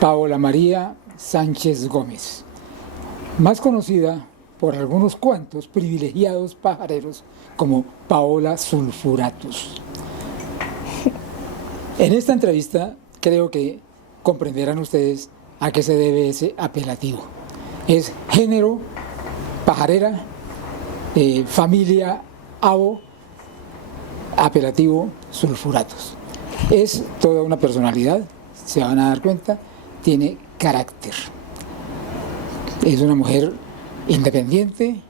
Paola María Sánchez Gómez, más conocida por algunos cuantos privilegiados pajareros como Paola Sulfuratus. En esta entrevista creo que comprenderán ustedes a qué se debe ese apelativo. Es género, pajarera, familia, avo, apelativo Sulfuratus. Es toda una personalidad, se van a dar cuenta, tiene carácter. Es una mujer independiente,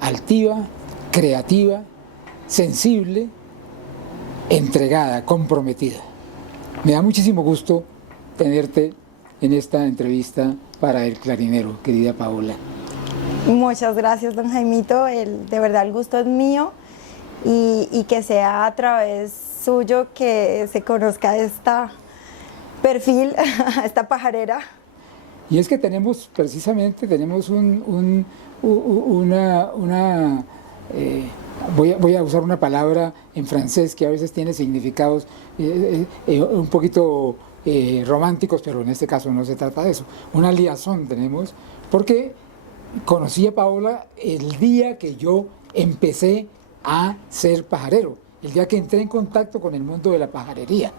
altiva, creativa, sensible, entregada, comprometida. Me da muchísimo gusto tenerte en esta entrevista para El Clarinero, querida Paola. Muchas gracias, don Jaimito. De verdad el gusto es mío y que sea a través suyo que se conozca esta perfil, esta pajarera. Y es que tenemos precisamente, voy a usar una palabra en francés que a veces tiene significados un poquito románticos, pero en este caso no se trata de eso. Una liazón tenemos, porque conocí a Paola el día que yo empecé a ser pajarero, el día que entré en contacto con el mundo de la pajarería.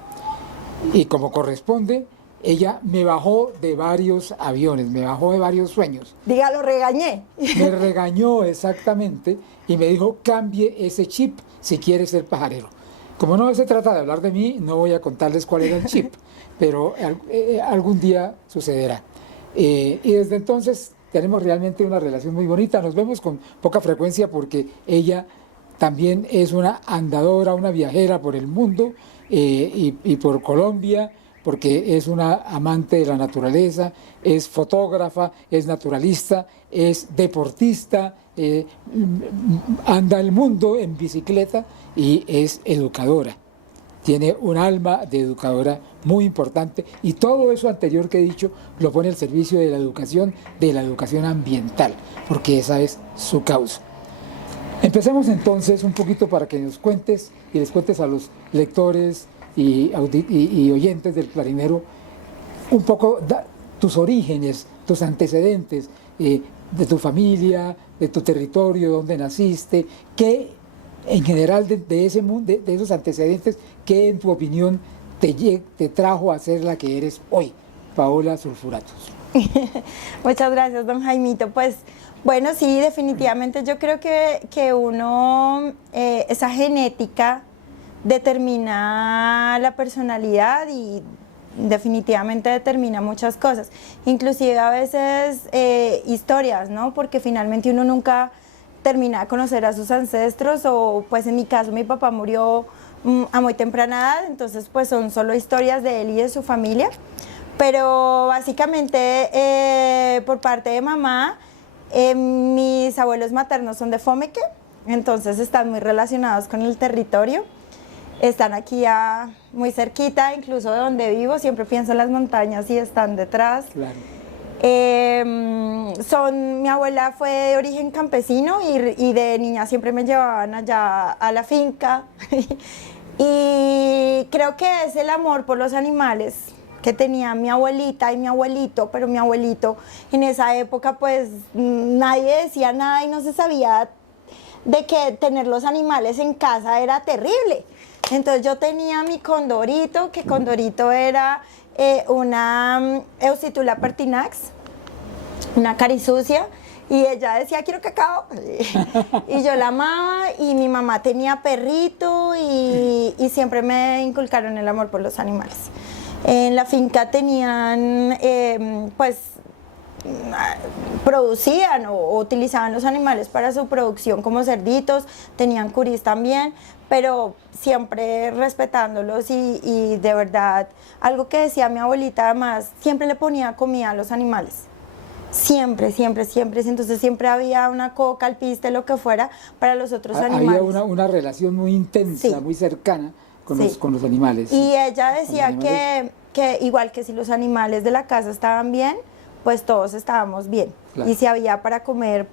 Y como corresponde, ella me bajó de varios aviones, me bajó de varios sueños. Diga, lo regañé. Me regañó exactamente y me dijo, cambie ese chip si quiere ser pajarero. Como no se trata de hablar de mí, no voy a contarles cuál era el chip, pero algún día sucederá. Y desde entonces tenemos realmente una relación muy bonita, nos vemos con poca frecuencia porque ella también es una andadora, una viajera por el mundo y por Colombia, porque es una amante de la naturaleza, es fotógrafa, es naturalista, es deportista, anda el mundo en bicicleta y es educadora. Tiene un alma de educadora muy importante y todo eso anterior que he dicho lo pone al servicio de la educación ambiental, porque esa es su causa. Empecemos entonces un poquito para que nos cuentes y les cuentes a los lectores y oyentes del Clarinero un poco tus orígenes, tus antecedentes, de tu familia, de tu territorio, dónde naciste, qué en general de ese mundo, de esos antecedentes, qué en tu opinión te trajo a ser la que eres hoy, Paola Sulfuratus. Muchas gracias, don Jaimito. Pues bueno, sí, definitivamente yo creo que uno, esa genética determina la personalidad y definitivamente determina muchas cosas, inclusive a veces historias, ¿no? Porque finalmente uno nunca termina de conocer a sus ancestros, o pues en mi caso mi papá murió a muy temprana edad, entonces pues son solo historias de él y de su familia, pero básicamente por parte de mamá, mis abuelos maternos son de Fomeque, entonces están muy relacionados con el territorio. Están aquí muy cerquita, incluso de donde vivo, siempre pienso en las montañas y están detrás. Claro. Mi abuela fue de origen campesino y de niña siempre me llevaban allá a la finca. Y creo que es el amor por los animales que tenía mi abuelita y mi abuelito, pero mi abuelito en esa época pues nadie decía nada y no se sabía de que tener los animales en casa era terrible. Entonces yo tenía mi condorito, que condorito era una Eusitula pertinax, una carisucia, y ella decía, quiero cacao, y yo la amaba, y mi mamá tenía perrito, y siempre me inculcaron el amor por los animales. En la finca tenían, producían o utilizaban los animales para su producción como cerditos, tenían curís también, pero siempre respetándolos y de verdad, algo que decía mi abuelita además, siempre le ponía comida a los animales. Siempre, siempre, siempre. Entonces siempre había una coca, alpiste, lo que fuera, para los otros animales. Había una relación muy intensa, sí, muy cercana con los animales. Y ella decía que igual que si los animales de la casa estaban bien, pues todos estábamos bien. Claro. Y si había para comer,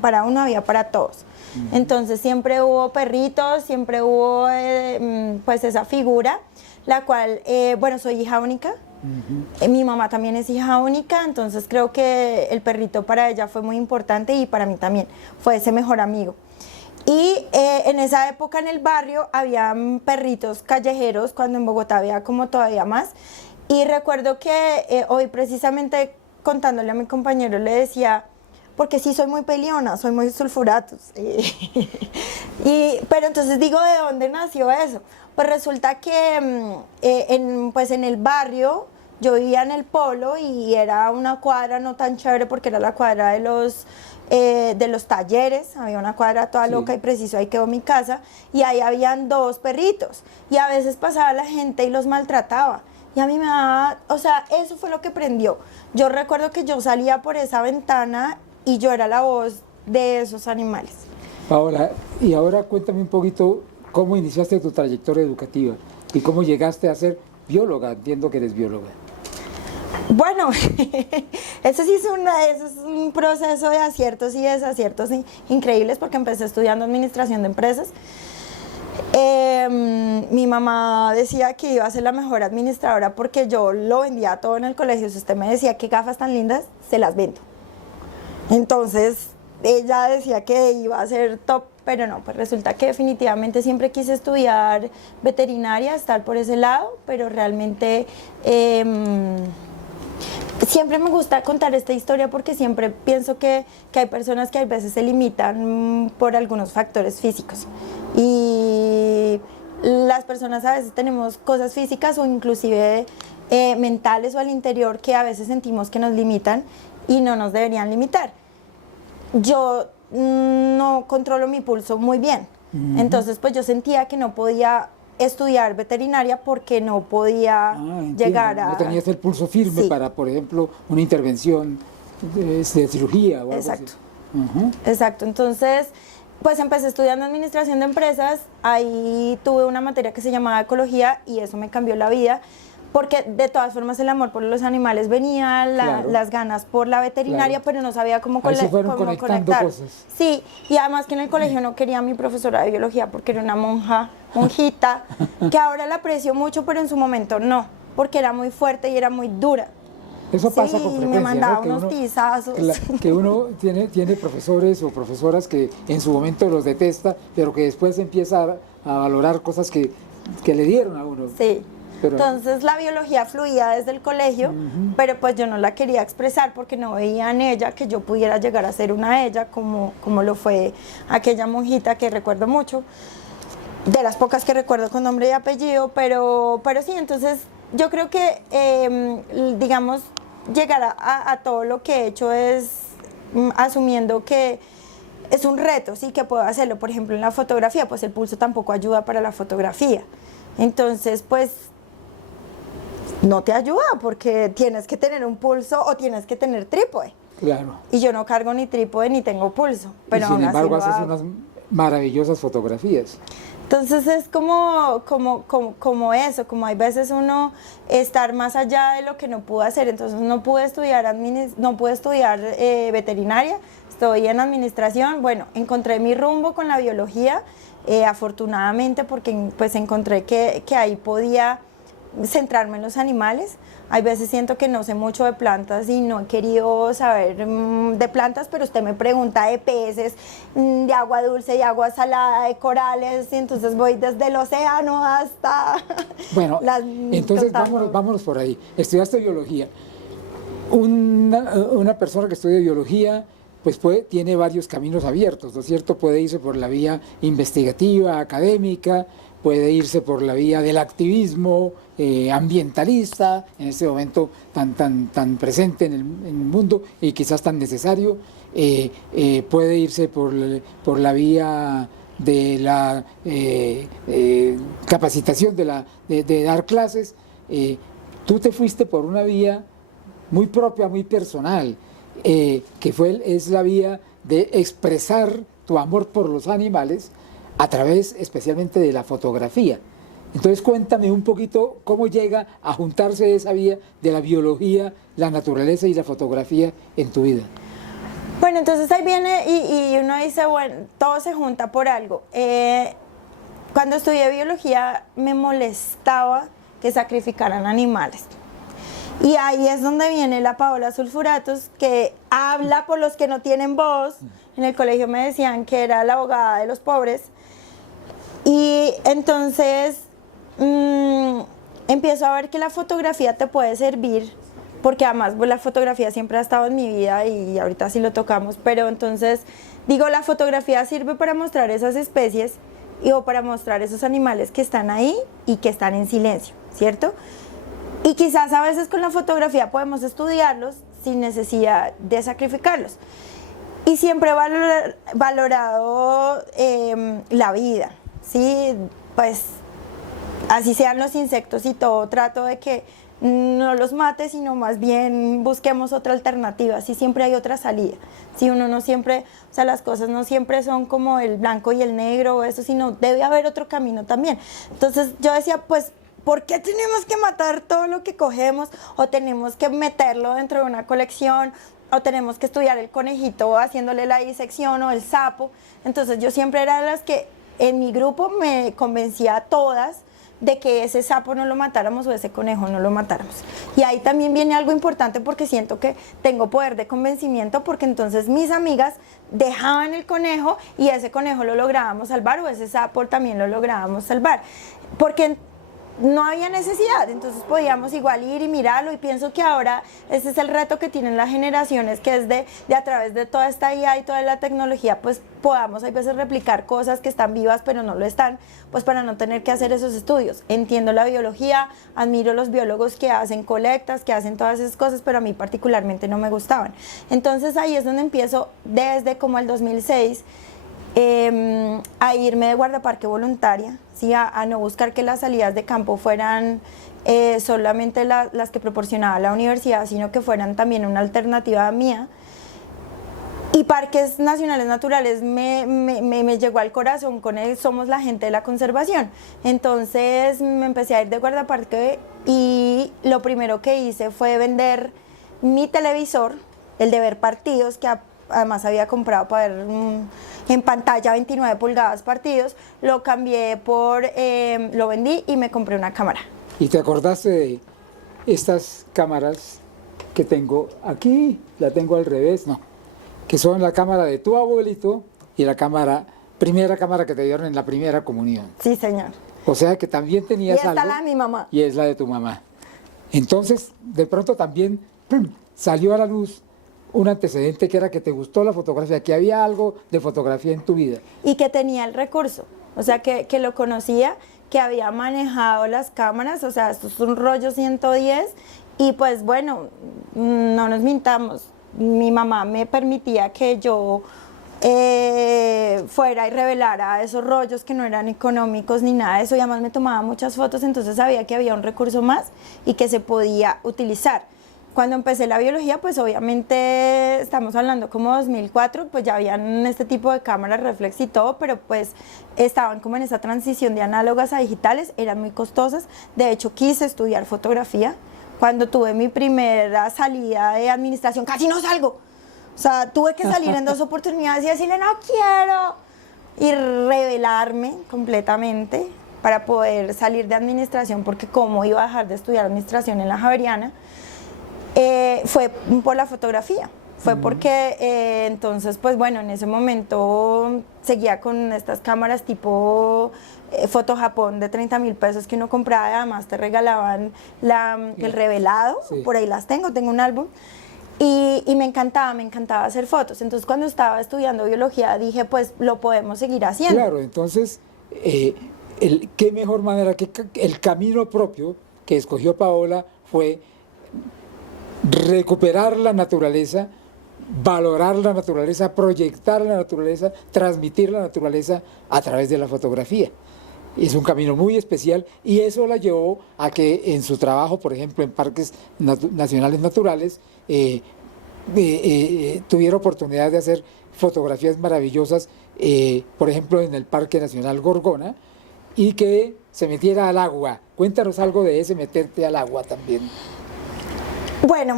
para uno, había para todos. Entonces siempre hubo perritos, siempre hubo pues esa figura, la cual, bueno, soy hija única. Mi mamá también es hija única, entonces creo que el perrito para ella fue muy importante y para mí también fue ese mejor amigo. Y en esa época en el barrio habían perritos callejeros, cuando en Bogotá había como todavía más. Y recuerdo que hoy precisamente contándole a mi compañero le decía, porque sí soy muy peleona, soy muy sulfuratus. Pero entonces digo, ¿de dónde nació eso? Pues resulta que pues en el barrio yo vivía en el Polo y era una cuadra no tan chévere porque era la cuadra de los talleres, había una cuadra toda loca y preciso ahí quedó mi casa y ahí habían 2 perritos y a veces pasaba la gente y los maltrataba. Y a mí me daba, o sea, eso fue lo que prendió. Yo recuerdo que yo salía por esa ventana y yo era la voz de esos animales. Paola, y ahora cuéntame un poquito cómo iniciaste tu trayectoria educativa y cómo llegaste a ser bióloga. Entiendo que eres bióloga. Bueno, eso sí eso es un proceso de aciertos y desaciertos increíbles porque empecé estudiando administración de empresas. Mi mamá decía que iba a ser la mejor administradora porque yo lo vendía todo en el colegio. Si usted me decía qué gafas tan lindas, se las vendo. Entonces ella decía que iba a ser top, pero no, pues resulta que definitivamente siempre quise estudiar veterinaria, estar por ese lado, pero realmente siempre me gusta contar esta historia porque siempre pienso que hay personas que a veces se limitan por algunos factores físicos. Y las personas a veces tenemos cosas físicas o inclusive mentales o al interior que a veces sentimos que nos limitan y no nos deberían limitar. Yo no controlo mi pulso muy bien, entonces pues yo sentía que no podía estudiar veterinaria porque no podía llegar a... No tenías el pulso firme para, por ejemplo, una intervención de cirugía o algo así. Exacto, entonces pues empecé estudiando administración de empresas, ahí tuve una materia que se llamaba ecología y eso me cambió la vida porque de todas formas el amor por los animales venía, las ganas por la veterinaria, pero no sabía cómo conectar. Cosas. Sí, y además que en el colegio no quería a mi profesora de biología porque era una monjita, que ahora la aprecio mucho, pero en su momento no, porque era muy fuerte y era muy dura. Eso pasa con frecuencia, me mandaba ¿no? unos tizazos. Que uno tiene profesores o profesoras que en su momento los detesta, pero que después empieza a valorar cosas que le dieron a uno. Sí. Entonces la biología fluía desde el colegio, pero pues yo no la quería expresar porque no veía en ella que yo pudiera llegar a ser una ella como lo fue aquella monjita que recuerdo mucho, de las pocas que recuerdo con nombre y apellido, pero sí, entonces yo creo que digamos llegar a todo lo que he hecho es asumiendo que es un reto, sí, que puedo hacerlo. Por ejemplo, en la fotografía, pues el pulso tampoco ayuda para la fotografía, entonces pues no te ayuda porque tienes que tener un pulso o tienes que tener trípode. Claro. Y yo no cargo ni trípode ni tengo pulso. Pero y sin embargo haces unas maravillosas fotografías. Entonces es como eso, como hay veces uno estar más allá de lo que no pudo hacer. Entonces no pude estudiar veterinaria, estoy en administración. Bueno, encontré mi rumbo con la biología, afortunadamente, porque pues encontré que ahí podía centrarme en los animales. Hay veces siento que no sé mucho de plantas y no he querido saber de plantas, pero usted me pregunta de peces, de agua dulce, de agua salada, de corales, y entonces voy desde el océano hasta... Bueno, entonces vámonos por ahí. Estudiaste biología. Una persona que estudia biología pues tiene varios caminos abiertos, ¿no es cierto? Puede irse por la vía investigativa, académica, puede irse por la vía del activismo ambientalista, en este momento tan presente en el mundo y quizás tan necesario, puede irse por la vía de la capacitación, de dar clases. Tú te fuiste por una vía muy propia, muy personal, que es la vía de expresar tu amor por los animales a través especialmente de la fotografía. Entonces cuéntame un poquito cómo llega a juntarse esa vía de la biología, la naturaleza y la fotografía en tu vida. Bueno, entonces ahí viene y uno dice, bueno, todo se junta por algo. Cuando estudié biología me molestaba que sacrificaran animales. Y ahí es donde viene la Paola Sulfuratos, que habla por los que no tienen voz. En el colegio me decían que era la abogada de los pobres. Y entonces empiezo a ver que la fotografía te puede servir, porque además pues, la fotografía siempre ha estado en mi vida y ahorita sí lo tocamos, pero entonces digo, la fotografía sirve para mostrar esas especies o para mostrar esos animales que están ahí y que están en silencio, ¿cierto? Y quizás a veces con la fotografía podemos estudiarlos sin necesidad de sacrificarlos. Y siempre he valorado la vida, ¿sí? Pues así sean los insectos y todo, trato de que no los mate, sino más bien busquemos otra alternativa, si siempre hay otra salida, si uno no siempre, o sea, las cosas no siempre son como el blanco y el negro o eso, sino debe haber otro camino también. Entonces yo decía, pues, ¿por qué tenemos que matar todo lo que cogemos o tenemos que meterlo dentro de una colección o tenemos que estudiar el conejito haciéndole la disección o el sapo? Entonces yo siempre era de las que en mi grupo me convencía a todas de que ese sapo no lo matáramos o ese conejo no lo matáramos. Y ahí también viene algo importante porque siento que tengo poder de convencimiento, porque entonces mis amigas dejaban el conejo y ese conejo lo lográbamos salvar o ese sapo también lo lográbamos salvar. Porque no había necesidad, entonces podíamos igual ir y mirarlo, y pienso que ahora ese es el reto que tienen las generaciones, que es de a través de toda esta IA y toda la tecnología, pues podamos a veces replicar cosas que están vivas pero no lo están, pues para no tener que hacer esos estudios. Entiendo la biología, admiro los biólogos que hacen colectas, que hacen todas esas cosas, pero a mí particularmente no me gustaban. Entonces ahí es donde empiezo desde como el 2006 a irme de guardaparque voluntaria, ¿sí? A no buscar que las salidas de campo fueran solamente las que proporcionaba la universidad, sino que fueran también una alternativa mía. Y Parques Nacionales Naturales me llegó al corazón con él, somos la gente de la conservación. Entonces me empecé a ir de guardaparque y lo primero que hice fue vender mi televisor, el de ver partidos, que además había comprado para ver en pantalla 29 pulgadas partidos, lo cambié lo vendí y me compré una cámara. ¿Y te acordaste de estas cámaras que tengo aquí? La tengo al revés, no, que son la cámara de tu abuelito y la primera cámara que te dieron en la primera comunión. Sí, señor. O sea que también tenías algo. Y esta es la de mi mamá. Y es la de tu mamá. Entonces, de pronto también salió a la luz un antecedente, que era que te gustó la fotografía, que había algo de fotografía en tu vida. Y que tenía el recurso, o sea, que lo conocía, que había manejado las cámaras, o sea, esto es un rollo 110, y pues bueno, no nos mintamos, mi mamá me permitía que yo fuera y revelara esos rollos que no eran económicos ni nada de eso, y además me tomaba muchas fotos, entonces sabía que había un recurso más y que se podía utilizar. Cuando empecé la biología, pues obviamente estamos hablando como 2004, pues ya habían este tipo de cámaras reflex y todo, pero pues estaban como en esa transición de análogas a digitales, eran muy costosas. De hecho, quise estudiar fotografía. Cuando tuve mi primera salida de administración, casi no salgo. O sea, tuve que salir en 2 oportunidades y decirle, no quiero, y revelarme completamente para poder salir de administración, porque cómo iba a dejar de estudiar administración en la Javeriana. Fue por la fotografía, fue porque entonces, pues bueno, en ese momento seguía con estas cámaras tipo Foto Japón de 30.000 pesos que uno compraba, y además te regalaban el revelado, sí. Por ahí tengo un álbum, y me encantaba hacer fotos. Entonces cuando estaba estudiando biología dije, pues lo podemos seguir haciendo. Claro, entonces, qué mejor manera que el camino propio que escogió Paola fue recuperar la naturaleza, valorar la naturaleza, proyectar la naturaleza, transmitir la naturaleza a través de la fotografía. Es un camino muy especial, y eso la llevó a que en su trabajo, por ejemplo, en Parques Nacionales Naturales, tuviera oportunidad de hacer fotografías maravillosas, por ejemplo, en el Parque Nacional Gorgona, y que se metiera al agua. Cuéntanos algo de ese meterte al agua también. Bueno,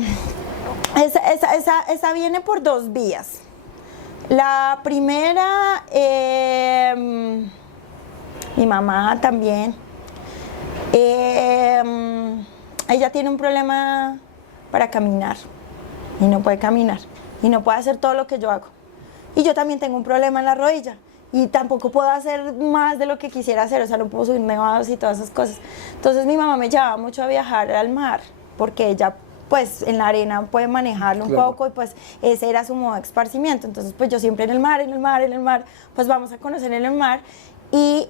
esa viene por 2 vías. La primera, mi mamá también. Ella tiene un problema para caminar y no puede caminar y no puede hacer todo lo que yo hago. Y yo también tengo un problema en la rodilla y tampoco puedo hacer más de lo que quisiera hacer, o sea, no puedo subir nevados y todas esas cosas. Entonces mi mamá me llevaba mucho a viajar al mar porque ella pues en la arena puede manejarlo un poco y pues ese era su modo de esparcimiento. Entonces pues yo siempre en el mar, pues vamos a conocer en el mar. Y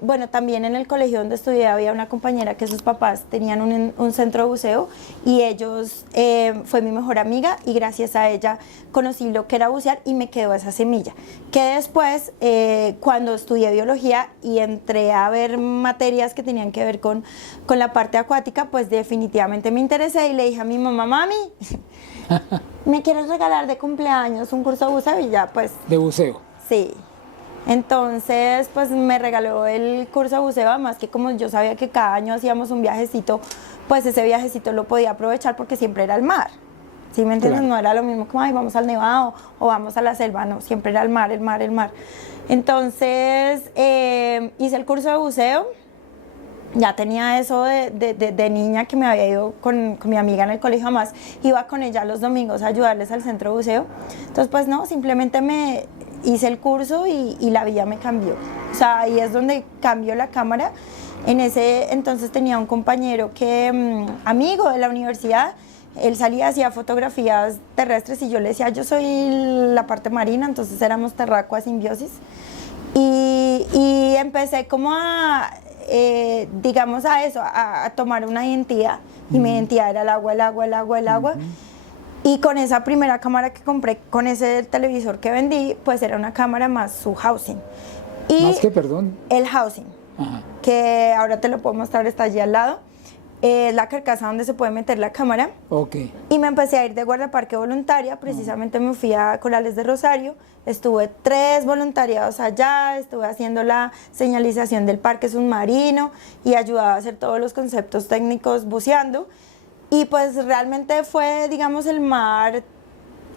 bueno, también en el colegio donde estudié había una compañera que sus papás tenían un centro de buceo y ellos, fue mi mejor amiga y gracias a ella conocí lo que era bucear y me quedó esa semilla. Que después, cuando estudié biología y entré a ver materias que tenían que ver con la parte acuática, pues definitivamente me interesé y le dije a mi mamá, mami, ¿me quieres regalar de cumpleaños un curso de buceo? Y ya pues... ¿De buceo? Sí. Entonces, pues me regaló el curso de buceo, además que como yo sabía que cada año hacíamos un viajecito, pues ese viajecito lo podía aprovechar porque siempre era al mar. ¿Sí me entiendes? Claro. No era lo mismo como, ay, vamos al Nevado o vamos a la selva, no, siempre era el mar. Entonces, hice el curso de buceo, ya tenía eso de niña que me había ido con mi amiga en el colegio, jamás iba con ella los domingos a ayudarles al centro de buceo. Entonces, pues no, simplemente me hice el curso y la vida me cambió. O sea, ahí es donde cambió la cámara. En ese entonces tenía un compañero que, amigo de la universidad, él salía, hacía fotografías terrestres y yo le decía, yo soy la parte marina, entonces éramos terracua simbiosis. Y empecé como a, digamos a eso, a tomar una identidad. Y mi identidad era el agua. Y con esa primera cámara que compré, con ese televisor que vendí, pues era una cámara más su housing. ¿Más qué, perdón? El housing, que ahora te lo puedo mostrar, está allí al lado. La carcasa donde se puede meter la cámara. Okay. Y me empecé a ir de guardaparque voluntaria, precisamente me fui a Corales de Rosario, estuve 3 voluntariados allá, estuve haciendo la señalización del parque submarino y ayudaba a hacer todos los conceptos técnicos buceando. Y pues realmente fue, digamos, el mar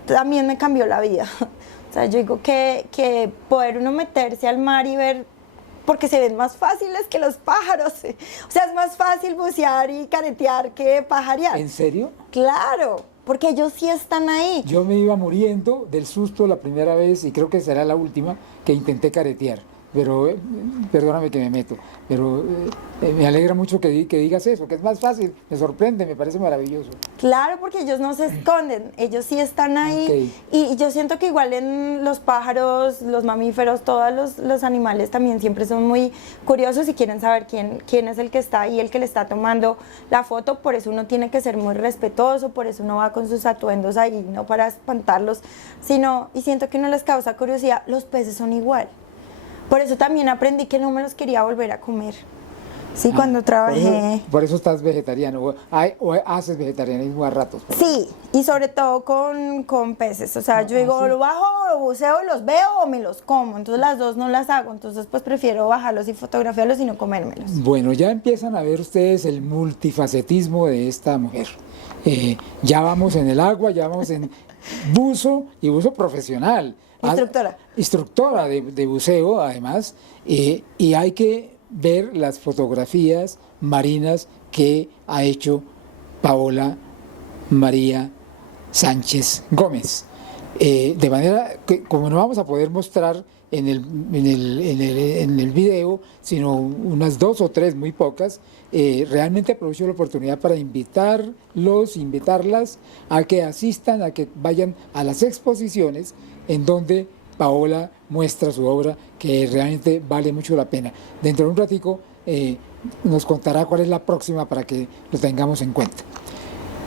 también me cambió la vida. O sea, yo digo que poder uno meterse al mar y ver, porque se ven más fáciles que los pájaros. O sea, es más fácil bucear y caretear que pajarear. ¿En serio? Claro, porque ellos sí están ahí. Yo me iba muriendo del susto la primera vez, y creo que será la última, que intenté caretear. Pero, perdóname que me meto, pero me alegra mucho que digas eso, que es más fácil, me sorprende, me parece maravilloso. Claro, porque ellos no se esconden, ellos sí están ahí. Okay. Y yo siento que igual en los pájaros, los mamíferos, todos los animales también siempre son muy curiosos y quieren saber quién es el que está ahí, el que le está tomando la foto. Por eso uno tiene que ser muy respetuoso, por eso uno va con sus atuendos ahí, no para espantarlos, sino, y siento que uno les causa curiosidad, los peces son igual. Por eso también aprendí que no me los quería volver a comer. Sí, cuando trabajé. Por eso estás vegetariano, o haces vegetarianismo a ratos. Sí, y sobre todo con peces. O sea, yo digo, ¿lo bajo, lo buceo, los veo o me los como? Entonces las dos no las hago. Entonces pues prefiero bajarlos y fotografiarlos y no comérmelos. Bueno, ya empiezan a ver ustedes el multifacetismo de esta mujer. Ya vamos en el agua, ya vamos en buzo y buzo profesional. Instructora de buceo, además, y hay que ver las fotografías marinas que ha hecho Paola María Sánchez Gómez. De manera que, como no vamos a poder mostrar en el video, sino unas 2 o 3, muy pocas, realmente aprovecho la oportunidad para invitarlas a que asistan, a que vayan a las exposiciones en donde Paola muestra su obra, que realmente vale mucho la pena. Dentro de un ratico nos contará cuál es la próxima para que lo tengamos en cuenta.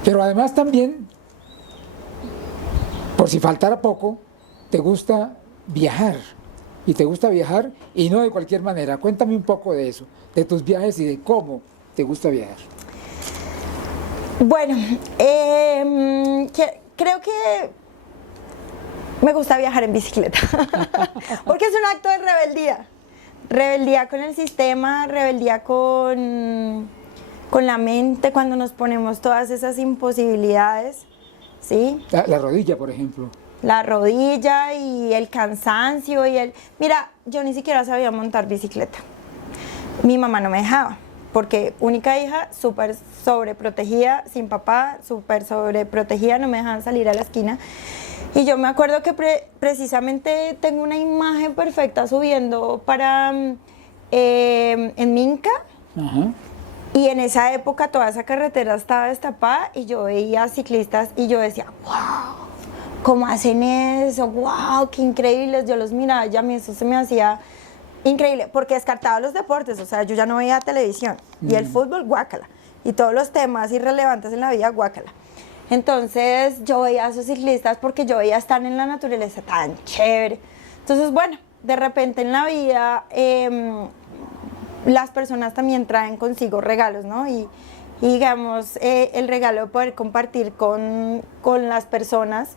Pero además también, por si faltara poco, te gusta viajar. Y te gusta viajar, y no de cualquier manera. Cuéntame un poco de eso, de tus viajes y de cómo te gusta viajar. Bueno, creo que me gusta viajar en bicicleta, porque es un acto de rebeldía con el sistema, rebeldía con la mente cuando nos ponemos todas esas imposibilidades, ¿sí? La rodilla, por ejemplo. La rodilla y el cansancio y el... Mira, yo ni siquiera sabía montar bicicleta. Mi mamá no me dejaba, porque única hija, súper sobreprotegida, sin papá, súper sobreprotegida, no me dejaban salir a la esquina. Y yo me acuerdo que precisamente tengo una imagen perfecta subiendo para en Minca. Ajá. Y en esa época toda esa carretera estaba destapada y yo veía ciclistas y yo decía, wow, ¿cómo hacen eso? ¡Wow! ¡Qué increíbles! Yo los miraba y a mí eso se me hacía increíble, porque descartaba los deportes, o sea, yo ya no veía televisión. Y el fútbol, guácala. Y todos los temas irrelevantes en la vida, guácala. Entonces yo veía a esos ciclistas porque yo veía estar en la naturaleza tan chévere. Entonces, bueno, de repente en la vida las personas también traen consigo regalos, ¿no? Y digamos, el regalo de poder compartir con las personas.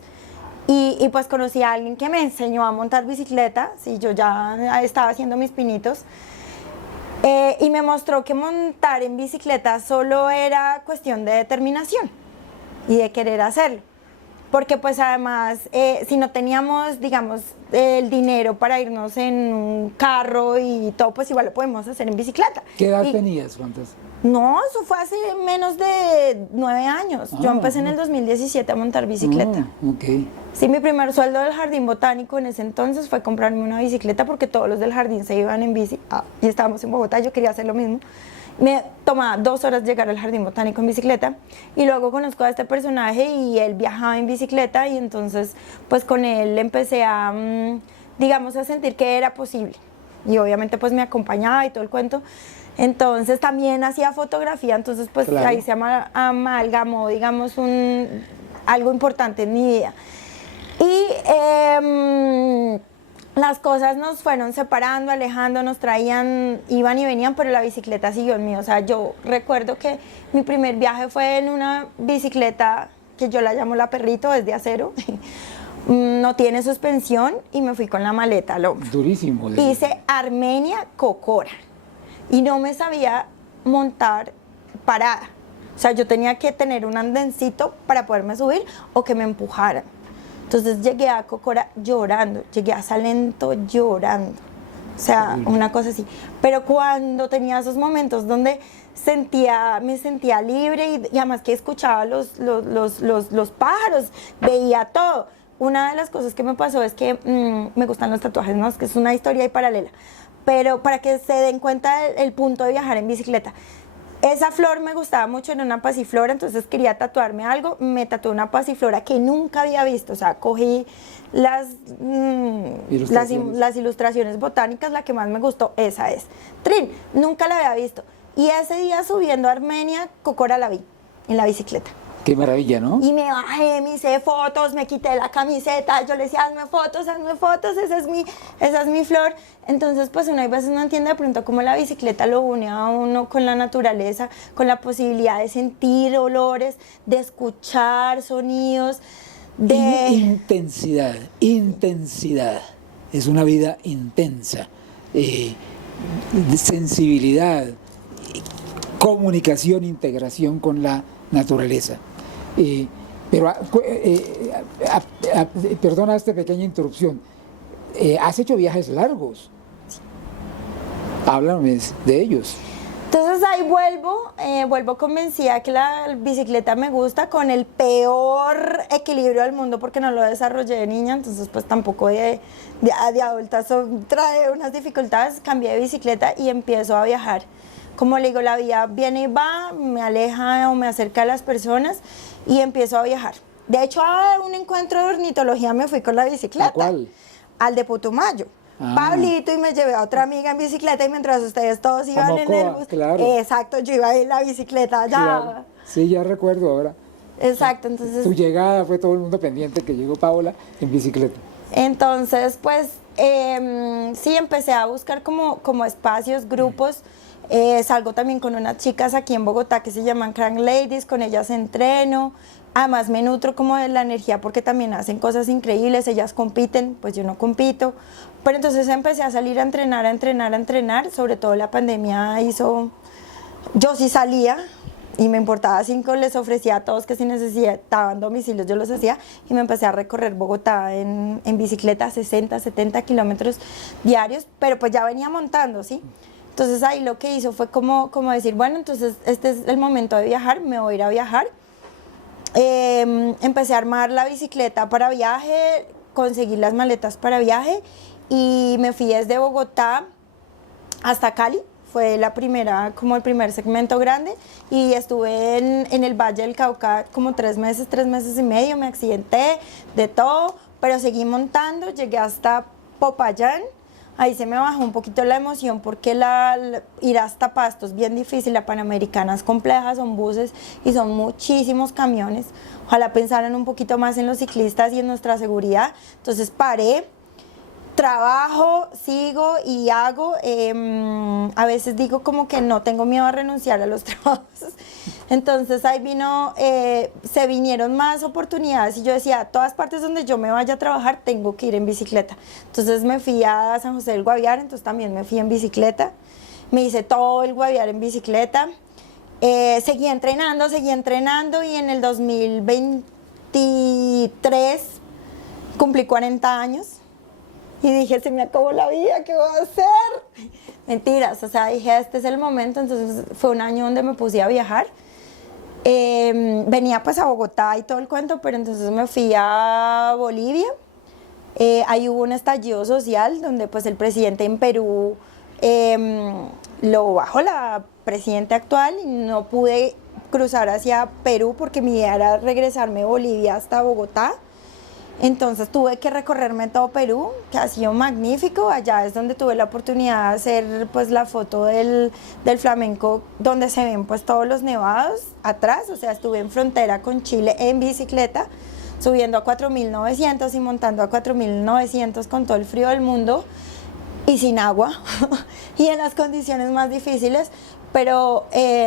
Y pues conocí a alguien que me enseñó a montar bicicleta, sí, yo ya estaba haciendo mis pinitos, y me mostró que montar en bicicleta solo era cuestión de determinación y de querer hacerlo. Porque pues además, si no teníamos, digamos, el dinero para irnos en un carro y todo, pues igual lo podemos hacer en bicicleta. ¿Qué edad tenías? ¿Cuántas? No, eso fue hace menos de 9 años. Yo empecé en el 2017 a montar bicicleta. Okay. Sí, mi primer sueldo del jardín botánico en ese entonces fue comprarme una bicicleta porque todos los del jardín se iban en bici y estábamos en Bogotá, yo quería hacer lo mismo. Me tomaba 2 horas llegar al jardín botánico en bicicleta y luego conozco a este personaje y él viajaba en bicicleta y entonces pues con él empecé a, digamos, a sentir que era posible y obviamente pues me acompañaba y todo el cuento. Entonces también hacía fotografía, entonces pues claro, ahí se amalgamó, digamos, algo importante en mi vida. Y las cosas nos fueron separando, alejando, nos traían, iban y venían, pero la bicicleta siguió en mí. O sea, yo recuerdo que mi primer viaje fue en una bicicleta que yo la llamo la perrito, es de acero. No tiene suspensión y me fui con la maleta al hombro. Durísimo. Hice Armenia-Cocora y no me sabía montar parada. O sea, yo tenía que tener un andencito para poderme subir o que me empujaran. Entonces llegué a Cocora llorando, llegué a Salento llorando, o sea, una cosa así. Pero cuando tenía esos momentos donde me sentía libre y además que escuchaba los pájaros, veía todo. Una de las cosas que me pasó es que me gustan los tatuajes, ¿no? Es que es una historia ahí paralela. Pero para que se den cuenta el punto de viajar en bicicleta. Esa flor me gustaba mucho, era una pasiflora, entonces quería tatuarme algo, me tatué una pasiflora que nunca había visto, o sea, cogí las ilustraciones botánicas, la que más me gustó, esa es. Trin, nunca la había visto. Y ese día subiendo a Armenia, Cocora la vi, en la bicicleta. Qué maravilla, ¿no? Y me bajé, me hice fotos, me quité la camiseta, yo le decía, hazme fotos, esa es mi flor. Entonces, pues uno a veces no entiende de pronto cómo la bicicleta lo une a uno con la naturaleza, con la posibilidad de sentir olores, de escuchar sonidos, de... Intensidad. Es una vida intensa. De sensibilidad, comunicación, integración con la naturaleza. Perdona esta pequeña interrupción. ¿Has hecho viajes largos? Háblame de ellos. Entonces ahí vuelvo convencida que la bicicleta me gusta con el peor equilibrio del mundo porque no lo desarrollé de niña, entonces pues tampoco de adulta trae unas dificultades. Cambié de bicicleta y empiezo a viajar. Como le digo, la vida viene y va, me aleja o me acerca a las personas y empiezo a viajar. De hecho, a un encuentro de ornitología me fui con la bicicleta. ¿A cuál? Al de Putumayo. Pablito, y me llevé a otra amiga en bicicleta y mientras ustedes todos iban en el bus. Claro. Exacto, yo iba en la bicicleta allá. Claro. Sí, ya recuerdo ahora. Exacto, entonces... Tu llegada fue todo el mundo pendiente que llegó Paola en bicicleta. Entonces, pues, sí, empecé a buscar como espacios, grupos. Salgo también con unas chicas aquí en Bogotá que se llaman Crank Ladies, con ellas entreno. Además me nutro como de la energía porque también hacen cosas increíbles, ellas compiten, pues yo no compito. Pero entonces empecé a salir a entrenar, sobre todo la pandemia hizo... Yo sí salía, y me importaba 5, les ofrecía a todos que si necesitaban domicilios yo los hacía y me empecé a recorrer Bogotá en bicicleta 60, 70 kilómetros diarios, pero pues ya venía montando, ¿sí? Entonces ahí lo que hizo fue como decir, bueno, entonces este es el momento de viajar, me voy a ir a viajar. Empecé a armar la bicicleta para viaje, conseguí las maletas para viaje y me fui desde Bogotá hasta Cali. Fue la primera, como el primer segmento grande y estuve en el Valle del Cauca como 3 meses y medio, me accidenté de todo, pero seguí montando, llegué hasta Popayán, ahí se me bajó un poquito la emoción porque ir hasta Pasto es bien difícil, la Panamericana es compleja, son buses y son muchísimos camiones, ojalá pensaran un poquito más en los ciclistas y en nuestra seguridad, entonces paré. Trabajo, sigo y hago, a veces digo como que no tengo miedo a renunciar a los trabajos, entonces ahí se vinieron más oportunidades y yo decía, a todas partes donde yo me vaya a trabajar tengo que ir en bicicleta, entonces me fui a San José del Guaviare, entonces también me fui en bicicleta, me hice todo el Guaviare en bicicleta, seguí entrenando y en el 2023 cumplí 40 años. Y dije, se me acabó la vida, ¿qué voy a hacer? Mentiras, o sea, dije, este es el momento, entonces fue un año donde me puse a viajar. Venía pues a Bogotá y todo el cuento, pero entonces me fui a Bolivia. Ahí hubo un estallido social donde pues el presidente en Perú lo bajó la presidenta actual y no pude cruzar hacia Perú porque mi idea era regresarme de Bolivia hasta Bogotá. Entonces tuve que recorrerme todo Perú, que ha sido magnífico. Allá es donde tuve la oportunidad de hacer pues la foto del flamenco, donde se ven pues todos los nevados atrás. O sea, estuve en frontera con Chile en bicicleta, subiendo a 4.900 y montando a 4.900 con todo el frío del mundo y sin agua y en las condiciones más difíciles. Pero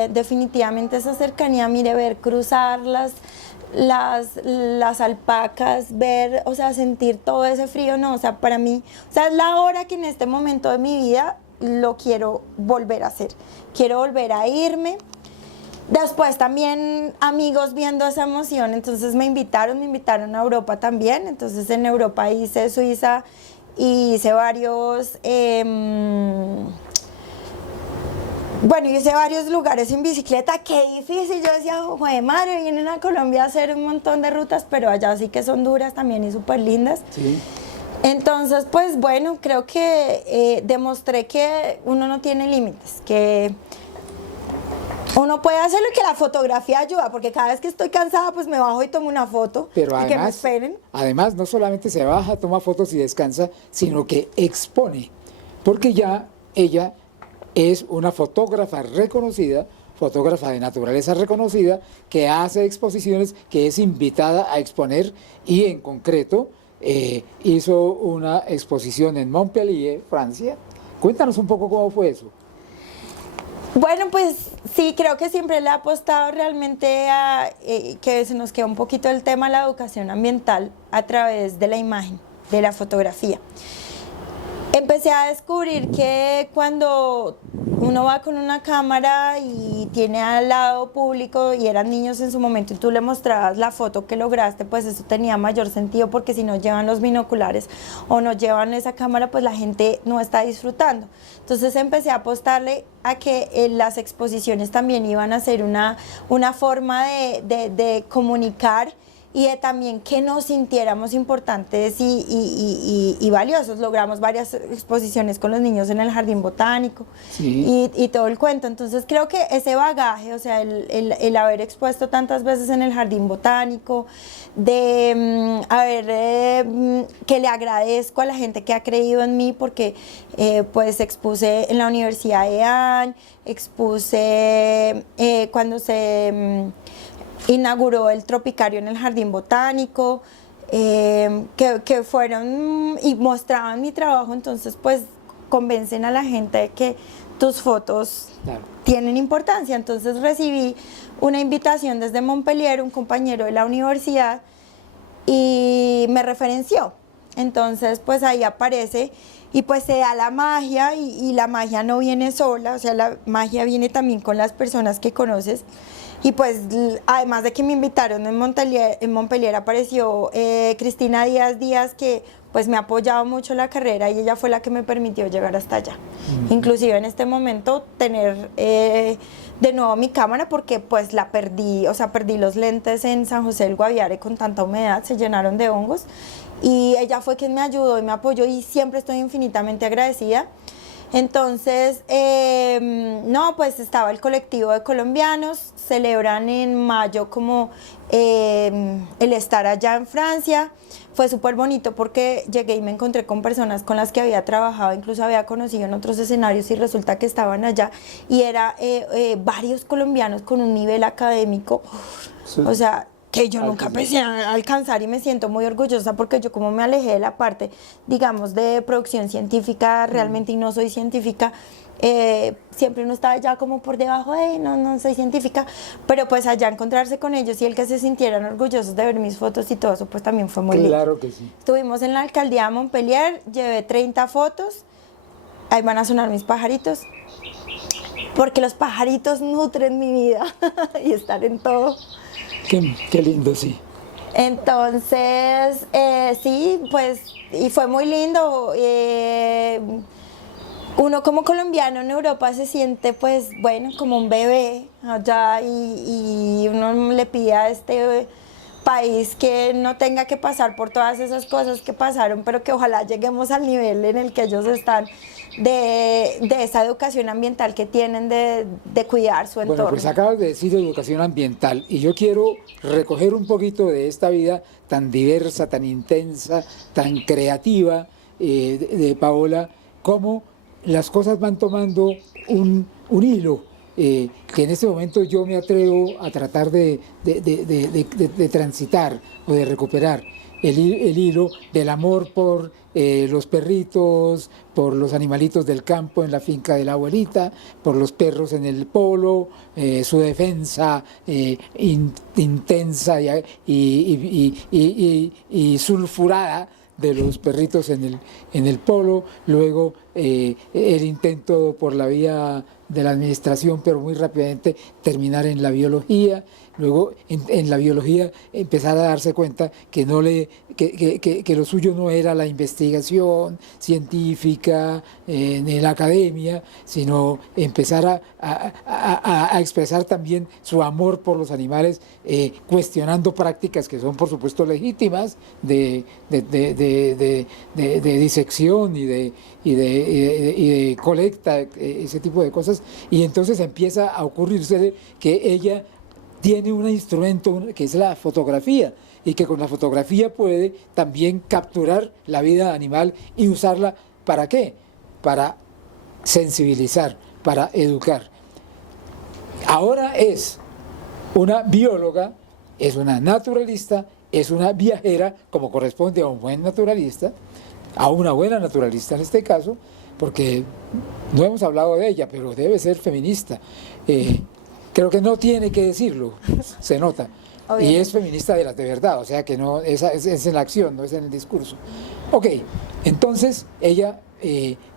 definitivamente esa cercanía, mire, ver cruzar las alpacas, ver, o sea, sentir todo ese frío, no, o sea, para mí, o sea, es la hora que en este momento de mi vida lo quiero volver a hacer, quiero volver a irme. Después también amigos viendo esa emoción, entonces me invitaron a Europa también, entonces en Europa hice Suiza y hice varios... Bueno, hice varios lugares en bicicleta, qué difícil, yo decía, joder, madre, vienen a Colombia a hacer un montón de rutas, pero allá sí que son duras también y súper lindas. Sí. Entonces, pues bueno, creo que demostré que uno no tiene límites, que uno puede hacerlo y que la fotografía ayuda, porque cada vez que estoy cansada, pues me bajo y tomo una foto. Pero además, y que me esperen. Además, no solamente se baja, toma fotos y descansa, sino que expone, porque ya ella es una fotógrafa reconocida, fotógrafa de naturaleza reconocida, que hace exposiciones, que es invitada a exponer y en concreto hizo una exposición en Montpellier, Francia. Cuéntanos un poco cómo fue eso. Bueno, pues sí, creo que siempre le he apostado realmente a que se nos queda un poquito el tema de la educación ambiental a través de la imagen, de la fotografía. Empecé a descubrir que cuando uno va con una cámara y tiene al lado público y eran niños en su momento y tú le mostrabas la foto que lograste, pues eso tenía mayor sentido porque si no llevan los binoculares o no llevan esa cámara, pues la gente no está disfrutando. Entonces empecé a apostarle a que las exposiciones también iban a ser una forma de comunicar y de también que nos sintiéramos importantes y valiosos. Logramos varias exposiciones con los niños en el Jardín Botánico. Sí. y todo el cuento. Entonces creo que ese bagaje, o sea, el haber expuesto tantas veces en el Jardín Botánico, de que le agradezco a la gente que ha creído en mí porque pues expuse en la Universidad de EAN, expuse cuando se... inauguró el Tropicario en el Jardín Botánico, que fueron y mostraban mi trabajo, entonces pues convencen a la gente de que tus fotos tienen importancia. Entonces recibí una invitación desde Montpellier, un compañero de la universidad, y me referenció. Entonces pues ahí aparece y pues se da la magia y la magia no viene sola, o sea, la magia viene también con las personas que conoces. Y pues además de que me invitaron en Montpellier apareció Cristina Díaz, que pues me ha apoyado mucho en la carrera y ella fue la que me permitió llegar hasta allá. Inclusive en este momento tener de nuevo mi cámara, porque pues la perdí, o sea, perdí los lentes en San José del Guaviare con tanta humedad, se llenaron de hongos, y ella fue quien me ayudó y me apoyó y siempre estoy infinitamente agradecida. Entonces, no, pues estaba el colectivo de colombianos, celebran en mayo como el estar allá en Francia. Fue súper bonito porque llegué y me encontré con personas con las que había trabajado, incluso había conocido en otros escenarios, y resulta que estaban allá y era varios colombianos con un nivel académico, sí, o sea, que yo nunca pensé alcanzar, y me siento muy orgullosa porque yo, como me alejé de la parte, digamos, de producción científica realmente, y no soy científica, siempre uno estaba ya como por debajo de, no soy científica, pero pues allá encontrarse con ellos y el que se sintieran orgullosos de ver mis fotos y todo eso, pues también fue muy lindo. Claro que sí. Estuvimos en la alcaldía de Montpellier, llevé 30 fotos, ahí van a sonar mis pajaritos, porque los pajaritos nutren mi vida y están en todo. Qué lindo, sí. Entonces, sí, pues, y fue muy lindo. Uno como colombiano en Europa se siente, pues, bueno, como un bebé allá, y uno le pide a este país que no tenga que pasar por todas esas cosas que pasaron, pero que ojalá lleguemos al nivel en el que ellos están, de esa educación ambiental que tienen, de cuidar su entorno. Bueno, pues acabas de decir educación ambiental, y yo quiero recoger un poquito de esta vida tan diversa, tan intensa, tan creativa de Paola, cómo las cosas van tomando un hilo, que en este momento yo me atrevo a tratar de transitar o de recuperar el hilo del amor por los perritos, por los animalitos del campo en la finca de la abuelita, por los perros en el polo, su defensa intensa y sulfurada de los perritos en el polo, luego el intento por la vía de la administración, pero muy rápidamente terminar en la biología, luego en la biología empezar a darse cuenta que que lo suyo no era la investigación científica en la academia, sino empezar a expresar también su amor por los animales, cuestionando prácticas que son por supuesto legítimas de disección y de colecta, ese tipo de cosas, y entonces empieza a ocurrirse que ella tiene un instrumento que es la fotografía, y que con la fotografía puede también capturar la vida animal y usarla ¿para qué? Para sensibilizar, para educar. Ahora es una bióloga, es una naturalista, es una viajera, como corresponde a un buen naturalista, a una buena naturalista en este caso, porque no hemos hablado de ella, pero debe ser feminista. Creo que no tiene que decirlo, se nota. Obviamente. Y es feminista de las de verdad, o sea que no es en la acción, no es en el discurso. Ok, entonces ella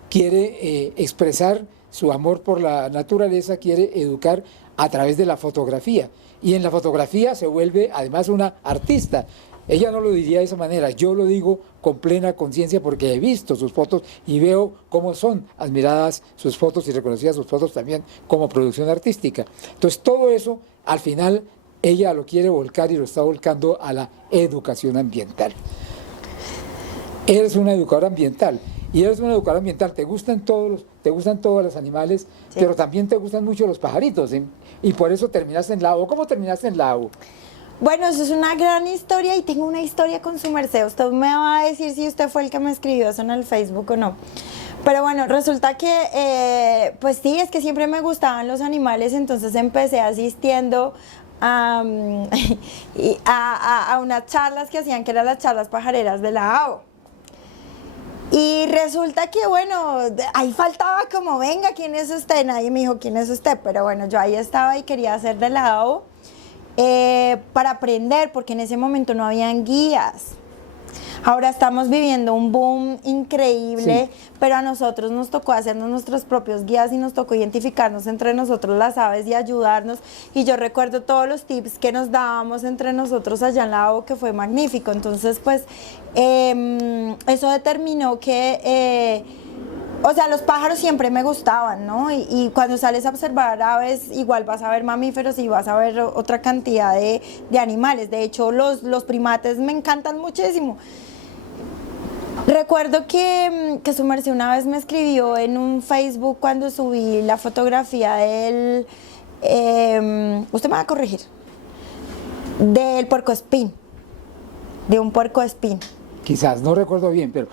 quiere expresar su amor por la naturaleza, quiere educar a través de la fotografía, y en la fotografía se vuelve además una artista. Ella no lo diría de esa manera, yo lo digo con plena conciencia porque he visto sus fotos y veo cómo son admiradas sus fotos y reconocidas sus fotos también como producción artística. Entonces todo eso al final ella lo quiere volcar y lo está volcando a la educación ambiental. Eres una educadora ambiental, y eres una educadora ambiental, te gustan todos los animales, sí, pero también te gustan mucho los pajaritos, ¿sí? Y por eso terminaste en Lao. ¿Cómo terminaste en Lao? Bueno, eso es una gran historia, y tengo una historia con su merced. Usted me va a decir si usted fue el que me escribió eso en el Facebook o no. Pero bueno, resulta que, pues sí, es que siempre me gustaban los animales, entonces empecé asistiendo a unas charlas que hacían, que eran las charlas pajareras de la AO. Y resulta que, bueno, ahí faltaba como, venga, ¿quién es usted? Nadie me dijo quién es usted, pero bueno, yo ahí estaba y quería hacer de la AO. Para aprender, porque en ese momento no habían guías. Ahora estamos viviendo un boom increíble, Sí. pero a nosotros nos tocó hacernos nuestros propios guías y nos tocó identificarnos entre nosotros las aves y ayudarnos. Y yo recuerdo todos los tips que nos dábamos entre nosotros allá en la O, que fue magnífico. Entonces, pues, eso determinó que... o sea, los pájaros siempre me gustaban, ¿no? Y cuando sales a observar aves, igual vas a ver mamíferos y vas a ver otra cantidad de animales. De hecho, los primates me encantan muchísimo. Recuerdo que su merced una vez me escribió en un Facebook cuando subí la fotografía del... usted me va a corregir. Del puercoespín. De un puercoespín. Quizás, no recuerdo bien, pero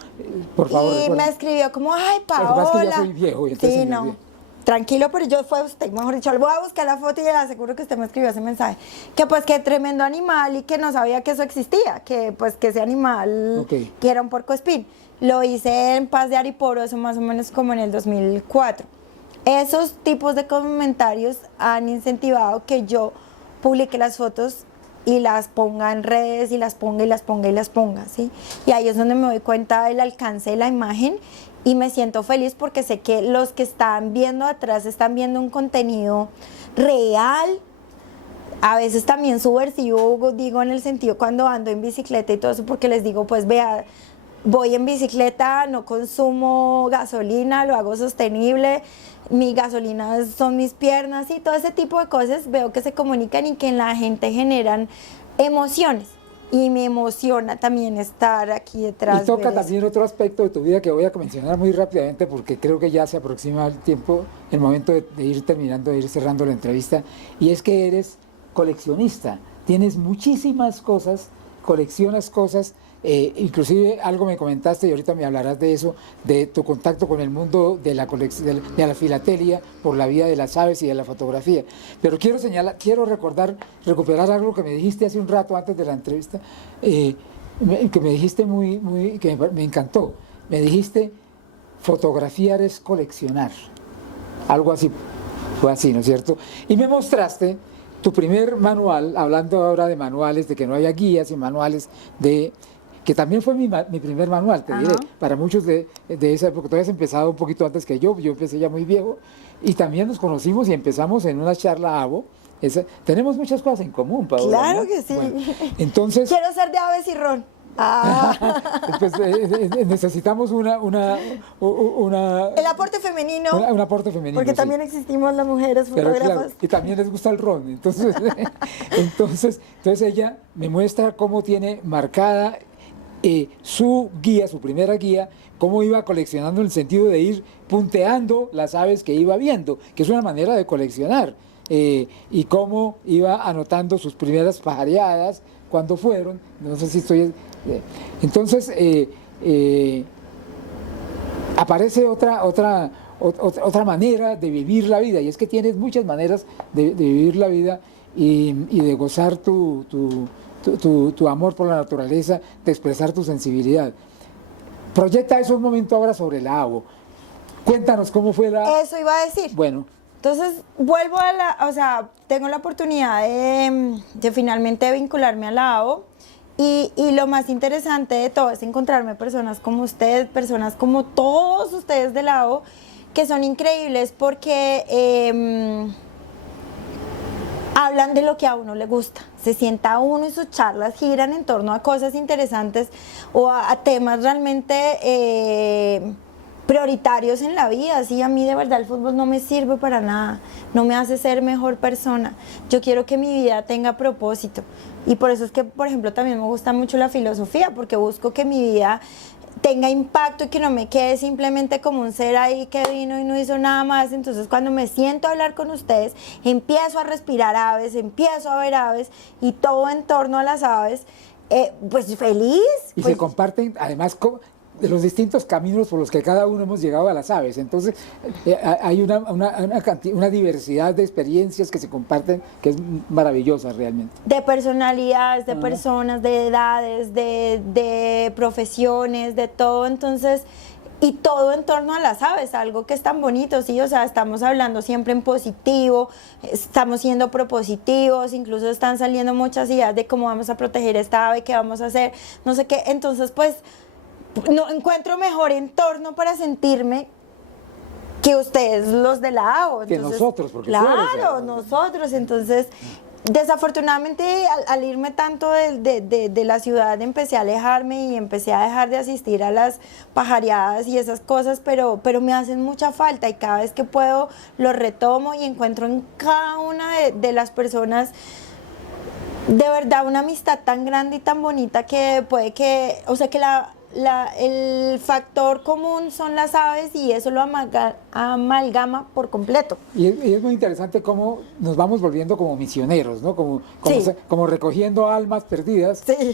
por favor. Y recuerda. me escribió como, ay, Lo que Paola. pasa es que ya soy viejo y entonces Sí, se me no. olvida. Tranquilo, pero yo fue usted, mejor dicho, voy a buscar la foto y le aseguro que usted me escribió ese mensaje. Que pues que tremendo animal y que no sabía que eso existía, que pues que ese animal Ok. que era un puercoespín. Lo hice en Paz de Ariporo, eso más o menos como en el 2004. Esos tipos de comentarios han incentivado que yo publique las fotos y las ponga en redes y las ponga y las ponga y las ponga, ¿sí? Y ahí es donde me doy cuenta del alcance de la imagen y me siento feliz porque sé que los que están viendo atrás están viendo un contenido real, a veces también subversivo, digo, en el sentido cuando ando en bicicleta y todo eso, porque les digo, pues vea, voy en bicicleta, no consumo gasolina, lo hago sostenible, mi gasolina son mis piernas y todo ese tipo de cosas veo que se comunican y que en la gente generan emociones. Y me emociona también estar aquí detrás. Y toca ver eso. también otro aspecto de tu vida que voy a mencionar muy rápidamente porque creo que ya se aproxima el tiempo, el momento de ir terminando, de ir cerrando la entrevista, y es que eres coleccionista, tienes muchísimas cosas, coleccionas cosas, inclusive algo me comentaste y ahorita me hablarás de eso, de tu contacto con el mundo de la de la filatelia por la vida de las aves y de la fotografía. Pero quiero recuperar algo que me dijiste hace un rato antes de la entrevista, que me dijiste que me encantó. Me dijiste, fotografiar es coleccionar. Algo así, fue así, ¿no es cierto? Y me mostraste tu primer manual, hablando ahora de manuales, de que no haya guías y manuales que también fue mi primer manual, te diré, para muchos de esa época. Tú habías empezado un poquito antes que yo empecé ya muy viejo, y también nos conocimos y empezamos en una charla AVO. Tenemos muchas cosas en común, Paola. Claro, ¿no? que sí. Bueno, entonces, Quiero ser de aves y ron. pues, necesitamos un El aporte femenino. aporte femenino. Porque sí. también existimos las mujeres Pero fotógrafas. claro, y también les gusta el ron. Entonces ella me muestra cómo tiene marcada su guía, su primera guía, cómo iba coleccionando en el sentido de ir punteando las aves que iba viendo, que es una manera de coleccionar, y cómo iba anotando sus primeras pajareadas, cuando fueron, no sé si estoy... entonces, aparece otra manera de vivir la vida, y es que tienes muchas maneras de vivir la vida y de gozar tu amor por la naturaleza, de expresar tu sensibilidad. Projecta eso un momento ahora sobre la AVO. Cuéntanos cómo fue la... Eso iba a decir. Bueno. Entonces, vuelvo o sea, tengo la oportunidad de finalmente vincularme a la AVO y lo más interesante de todo es encontrarme personas como usted, personas como todos ustedes de la AVO, que son increíbles porque... hablan de lo que a uno le gusta, se sienta uno y sus charlas giran en torno a cosas interesantes o a temas realmente prioritarios en la vida. Sí, a mí de verdad el fútbol no me sirve para nada, no me hace ser mejor persona. Yo quiero que mi vida tenga propósito y por eso es que, por ejemplo, también me gusta mucho la filosofía, porque busco que mi vida tenga impacto y que no me quede simplemente como un ser ahí que vino y no hizo nada más. Entonces, cuando me siento a hablar con ustedes, empiezo a respirar aves, empiezo a ver aves y todo en torno a las aves, pues feliz. Y pues, se comparten, además, de los distintos caminos por los que cada uno hemos llegado a las aves. Entonces, hay una diversidad de experiencias que se comparten que es maravillosa realmente. de personalidades, de personas, de edades, de profesiones, de todo. Entonces, y todo en torno a las aves, algo que es tan bonito, ¿sí? O sea, estamos hablando siempre en positivo, estamos siendo propositivos, incluso están saliendo muchas ideas de cómo vamos a proteger esta ave, qué vamos a hacer, no sé qué. Entonces, pues, no encuentro mejor entorno para sentirme que ustedes, los de la AO. Que Entonces, nosotros, porque claro, nosotros. Entonces, desafortunadamente, al irme tanto de la ciudad, empecé a alejarme y empecé a dejar de asistir a las pajareadas y esas cosas, pero me hacen mucha falta y cada vez que puedo lo retomo y encuentro en cada una de las personas de verdad una amistad tan grande y tan bonita que puede que, o sea, que el factor común son las aves y eso lo amalgama por completo. Y es muy interesante cómo nos vamos volviendo como misioneros, ¿no? Sí. Como recogiendo almas perdidas. Sí.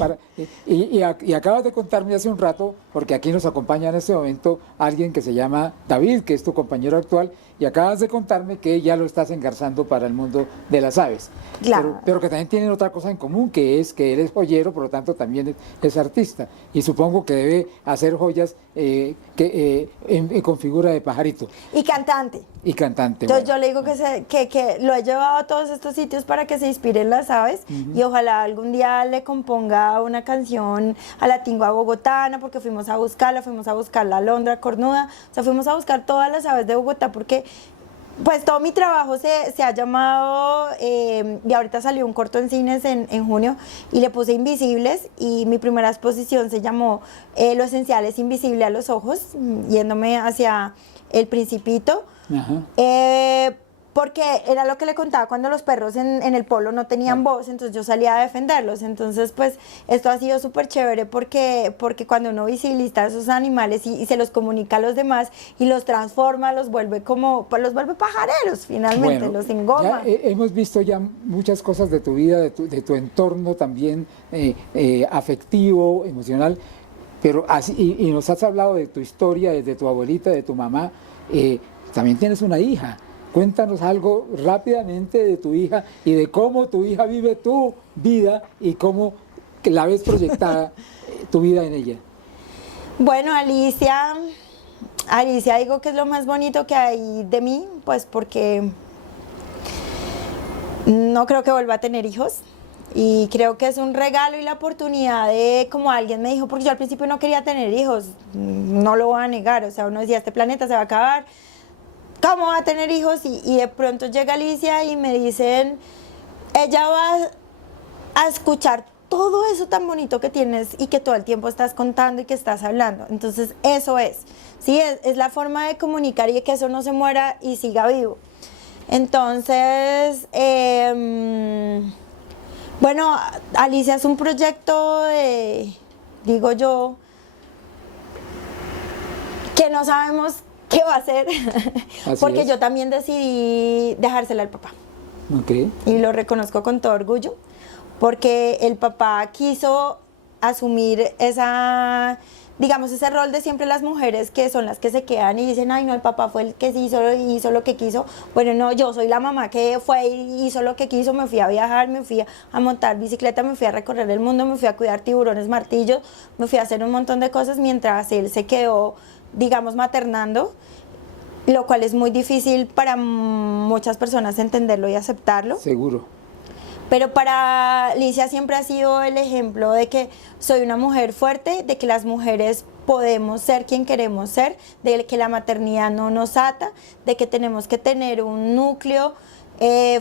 Y acabas de contarme hace un rato, porque aquí nos acompaña en este momento alguien que se llama David, que es tu compañero actual, y acabas de contarme que ya lo estás engarzando para el mundo de las aves. Claro. Pero que también tienen otra cosa en común, que es que él es joyero, por lo tanto también es artista. Y supongo que debe hacer joyas con figura de pajarito. Y cantante. Y cantante. Entonces Bueno. yo le digo que lo he llevado a todos estos sitios para que se inspiren las aves y ojalá algún día le componga una canción a la tingua bogotana, porque fuimos a buscar la alondra cornuda, o sea, fuimos a buscar todas las aves de Bogotá porque pues todo mi trabajo se ha llamado, y ahorita salió un corto en cines en junio y le puse Invisibles y mi primera exposición se llamó Lo esencial es invisible a los ojos, yéndome hacia El Principito. Ajá. Porque era lo que le contaba cuando los perros en el polo no tenían voz, entonces yo salía a defenderlos. Entonces, pues, esto ha sido súper chévere porque cuando uno visibiliza a esos animales y se los comunica a los demás y los transforma, los vuelve pues los vuelve pajareros, finalmente, Bueno, los engoma. ya, hemos visto ya muchas cosas de tu vida, de tu entorno también afectivo, emocional, pero así, y nos has hablado de tu historia, de tu abuelita, de tu mamá, también tienes una hija. Cuéntanos algo rápidamente de tu hija y de cómo tu hija vive tu vida y cómo la ves proyectada tu vida en ella. Bueno, Alicia digo que es lo más bonito que hay de mí, pues porque no creo que vuelva a tener hijos y creo que es un regalo y la oportunidad de, como alguien me dijo, porque yo al principio no quería tener hijos, no lo voy a negar, o sea, uno decía, este planeta se va a acabar, ¿cómo va a tener hijos? Y de pronto llega Alicia y me dicen, ella va a escuchar todo eso tan bonito que tienes y que todo el tiempo estás contando y que estás hablando. Entonces, eso es. Sí, es la forma de comunicar y de que eso no se muera y siga vivo. Entonces, bueno, Alicia es un proyecto digo yo, que no sabemos qué va a hacer, porque yo también decidí dejársela al papá. Okay. Y lo reconozco con todo orgullo, porque el papá quiso asumir ese rol de siempre las mujeres que son las que se quedan y dicen, ay no, el papá fue el que hizo lo que quiso. Bueno, no, yo soy la mamá que fue y hizo lo que quiso, me fui a viajar, me fui a montar bicicleta, me fui a recorrer el mundo, me fui a cuidar tiburones martillos, me fui a hacer un montón de cosas mientras él se quedó, digamos, maternando, lo cual es muy difícil para muchas personas entenderlo y aceptarlo. Seguro. Pero para Alicia siempre ha sido el ejemplo de que soy una mujer fuerte, de que las mujeres podemos ser quien queremos ser, de que la maternidad no nos ata, de que tenemos que tener un núcleo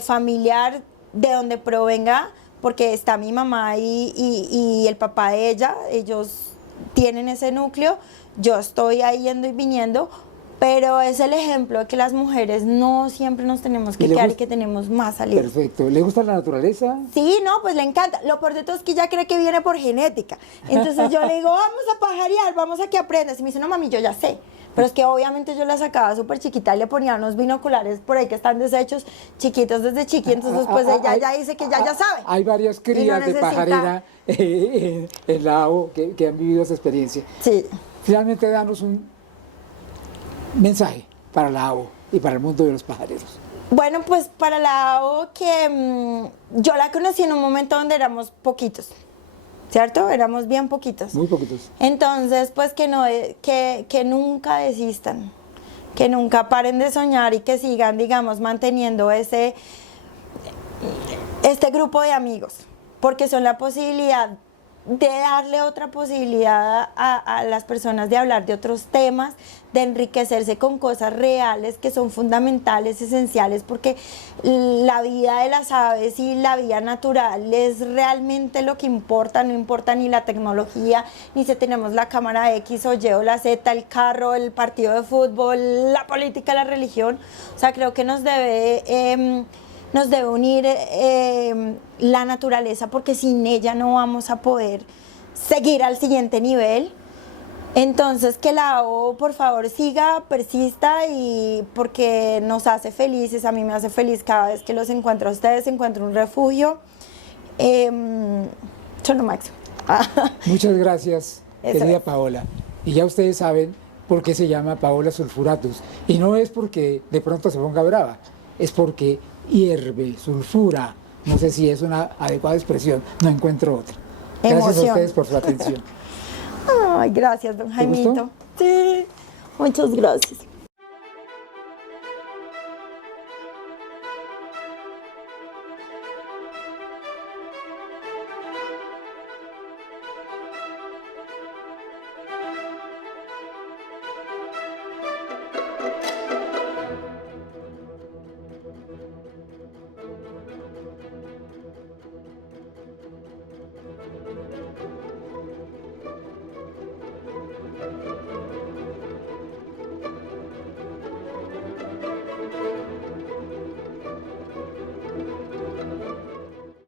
familiar de donde provenga, porque está mi mamá y el papá de ella, ellos tienen ese núcleo, yo estoy ahí yendo y viniendo, pero es el ejemplo de que las mujeres no siempre nos tenemos que quedar y que tenemos más salida. Perfecto. ¿Le gusta la naturaleza? Sí, no, pues le encanta. Lo peor de todo es que ella cree que viene por genética. Entonces yo le digo, vamos a pajarear, vamos a que aprendas. Y me dice, no mami, yo ya sé. Pero es que obviamente yo la sacaba súper chiquita y le ponía unos binoculares por ahí que están deshechos, chiquitos desde chiqui. Entonces pues ella ya dice que ya sabe. Hay varias crías de pajarera en la AO que han vivido esa experiencia. Sí. Finalmente, danos un mensaje para la AO y para el mundo de los pajareros. Bueno, pues para la AO que yo la conocí en un momento donde éramos poquitos. ¿cierto? Éramos bien poquitos. Muy poquitos. Entonces, pues que, no, que nunca desistan, que nunca paren de soñar y que sigan, digamos, manteniendo este grupo de amigos, porque son la posibilidad de darle otra posibilidad a las personas de hablar de otros temas, de enriquecerse con cosas reales que son fundamentales, esenciales, porque la vida de las aves y la vida natural es realmente lo que importa, no importa ni la tecnología, ni si tenemos la cámara X o Y o la Z, el carro, el partido de fútbol, la política, la religión. O sea, creo que nos debe unir la naturaleza, porque sin ella no vamos a poder seguir al siguiente nivel. Entonces, que la O, por favor, siga, persista, y porque nos hace felices. A mí me hace feliz cada vez que los encuentro a ustedes, encuentro un refugio. Son lo máximo. Muchas gracias, Eso querida es. Paola. Y ya ustedes saben por qué se llama Paola sulfuratus. Y no es porque de pronto se ponga brava, es porque hierve, sulfura. No sé si es una adecuada expresión, no encuentro otra. Gracias Emoción. a ustedes por su atención. Ay, gracias, don ¿Te Jaimito. gustó? Sí, muchas gracias.